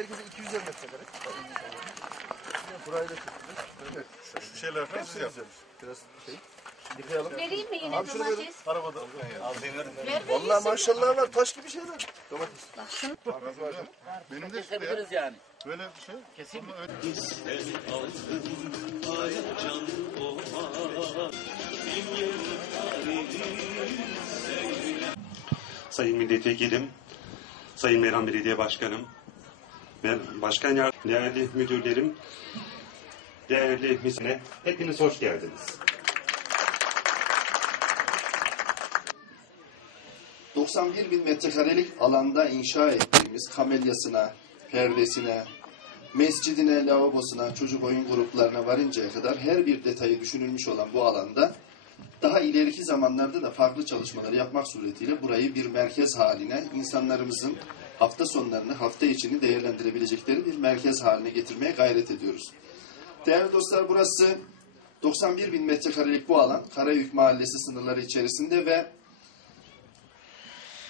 Merkezi 200 metrekare. Burayı da tuttuk. Şeyler falan siz yapın. Biraz şey. Yıkayalım. Vereyim mi yine Abi şunu verin. domates? Arabada. Al demir. Ver de maşallah var taş gibi şeyler. Domates. Domates var. canım. Benim de şurada ya. Yani. Böyle bir şey. Kesin mi? Sayın Milletvekilim, Sayın Meram Belediye Başkanım, ve Başkan Yardımcısı, değerli müdürlerim, değerli misine, hepiniz hoş geldiniz. 91 bin metrekarelik alanda inşa ettiğimiz kamelyasına, perdesine, mescidine, lavabosuna, çocuk oyun gruplarına varıncaya kadar her bir detayı düşünülmüş olan bu alanda daha ileriki zamanlarda da farklı çalışmalar yapmak suretiyle burayı bir merkez haline, insanlarımızın hafta sonlarını, hafta içini değerlendirebilecekleri bir merkez haline getirmeye gayret ediyoruz. Değerli dostlar burası 91 bin metrekarelik bu alan Karayük Mahallesi sınırları içerisinde ve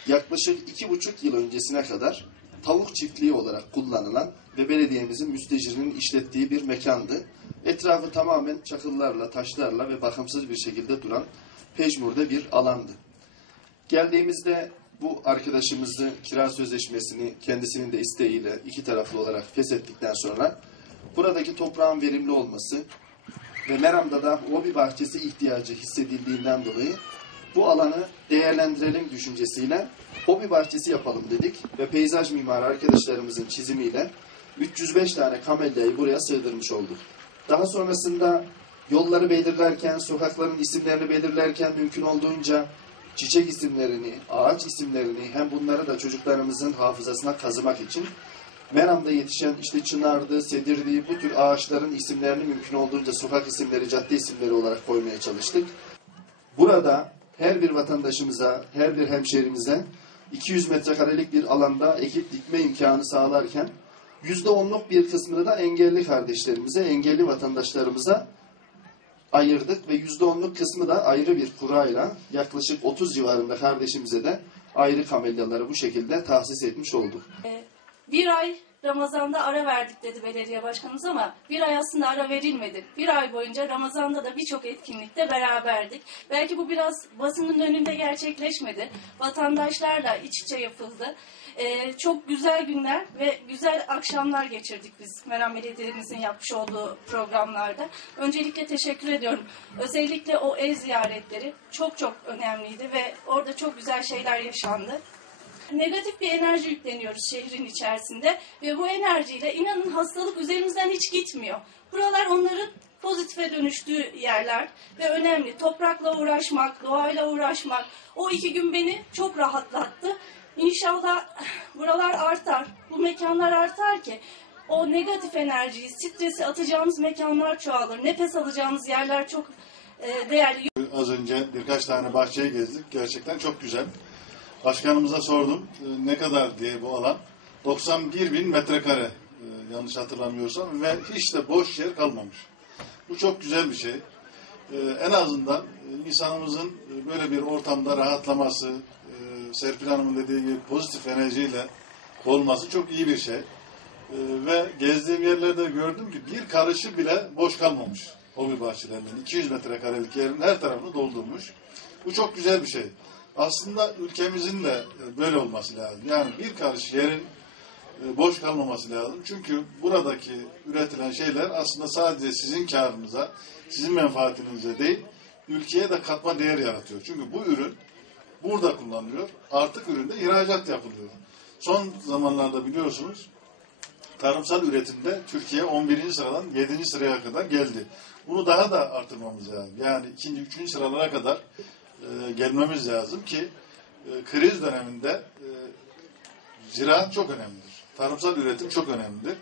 yaklaşık iki buçuk yıl öncesine kadar tavuk çiftliği olarak kullanılan ve belediyemizin müstecirinin işlettiği bir mekandı. Etrafı tamamen çakıllarla, taşlarla ve bakımsız bir şekilde duran pejmurde bir alandı. Geldiğimizde bu arkadaşımızı kira sözleşmesini kendisinin de isteğiyle iki taraflı olarak feshettikten sonra buradaki toprağın verimli olması ve Meram'da da hobi bahçesi ihtiyacı hissedildiğinden dolayı bu alanı değerlendirelim düşüncesiyle hobi bahçesi yapalım dedik ve peyzaj mimarı arkadaşlarımızın çizimiyle 305 tane kamelyayı buraya sığdırmış olduk. Daha sonrasında yolları belirlerken, sokakların isimlerini belirlerken mümkün olduğunca çiçek isimlerini, ağaç isimlerini hem bunları da çocuklarımızın hafızasına kazımak için Meram'da yetişen işte çınardı, sedirdi bu tür ağaçların isimlerini mümkün olduğunca sokak isimleri, cadde isimleri olarak koymaya çalıştık. Burada her bir vatandaşımıza, her bir hemşehrimize 200 metrekarelik bir alanda ekip dikme imkanı sağlarken %10'luk bir kısmını da engelli kardeşlerimize, engelli vatandaşlarımıza ayırdık ve %10'luk kısmı da ayrı bir kurayla yaklaşık 30 civarında kardeşimize de ayrı kamelyaları bu şekilde tahsis etmiş olduk. Bir ay Ramazan'da ara verdik dedi belediye başkanımız ama bir ay aslında ara verilmedi. Bir ay boyunca Ramazan'da da birçok etkinlikte beraberdik. Belki bu biraz basının önünde gerçekleşmedi. Vatandaşlarla iç içe yapıldı. Ee, çok güzel günler ve güzel akşamlar geçirdik biz Meram Belediye'mizin yapmış olduğu programlarda. Öncelikle teşekkür ediyorum. Özellikle o ev ziyaretleri çok çok önemliydi ve orada çok güzel şeyler yaşandı negatif bir enerji yükleniyoruz şehrin içerisinde ve bu enerjiyle inanın hastalık üzerimizden hiç gitmiyor. Buralar onların pozitife dönüştüğü yerler ve önemli. Toprakla uğraşmak, doğayla uğraşmak o iki gün beni çok rahatlattı. İnşallah buralar artar, bu mekanlar artar ki o negatif enerjiyi, stresi atacağımız mekanlar çoğalır. Nefes alacağımız yerler çok e, değerli. Az önce birkaç tane bahçeyi gezdik. Gerçekten çok güzel. Başkanımıza sordum e, ne kadar diye bu alan. 91 bin metrekare e, yanlış hatırlamıyorsam ve hiç de boş yer kalmamış. Bu çok güzel bir şey. E, En azından e, insanımızın böyle bir ortamda rahatlaması, Serpil Hanım'ın dediği gibi pozitif enerjiyle olması çok iyi bir şey. Ve gezdiğim yerlerde gördüm ki bir karışı bile boş kalmamış hobi bahçelerinin. 200 metrekarelik yerin her tarafını doldurmuş. Bu çok güzel bir şey. Aslında ülkemizin de e, böyle olması lazım. Yani bir karış yerin e, boş kalmaması lazım. Çünkü buradaki üretilen şeyler aslında sadece sizin karınıza, sizin menfaatinize değil, ülkeye de katma değer yaratıyor. Çünkü bu ürün burada kullanılıyor. Artık üründe ihracat yapılıyor. Son zamanlarda biliyorsunuz tarımsal üretimde Türkiye 11. sıradan 7. sıraya kadar geldi. Bunu daha da artırmamız lazım. Yani 2. 3. sıralara kadar e, gelmemiz lazım ki e, kriz döneminde e, ziraat çok önemlidir. Tarımsal üretim çok önemlidir.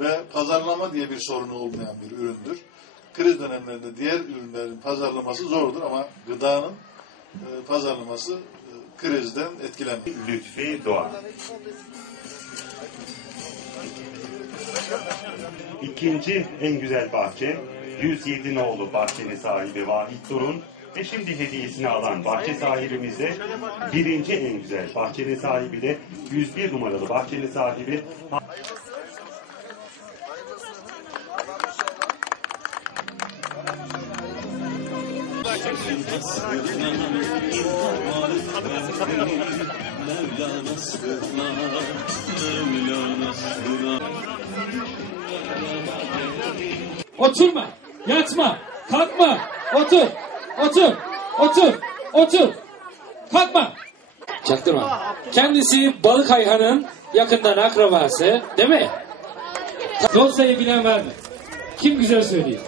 Ve pazarlama diye bir sorunu olmayan bir üründür. Kriz dönemlerinde diğer ürünlerin pazarlaması zordur ama gıdanın e, pazarlaması e, krizden etkilenmez. Lütfi Doğan. İkinci en güzel bahçe 107 nolu bahçenin sahibi Vahit Turun ve şimdi hediyesini alan bahçe sahibimiz de birinci en güzel bahçenin sahibi de 101 numaralı bahçenin sahibi. Oturma, yatma, kalkma, otur, otur, otur, otur, kalkma. Çaktırma. Kendisi Balık Ayhan'ın yakından akrabası, değil mi? Dosyayı bilen var mı? Kim güzel söylüyor?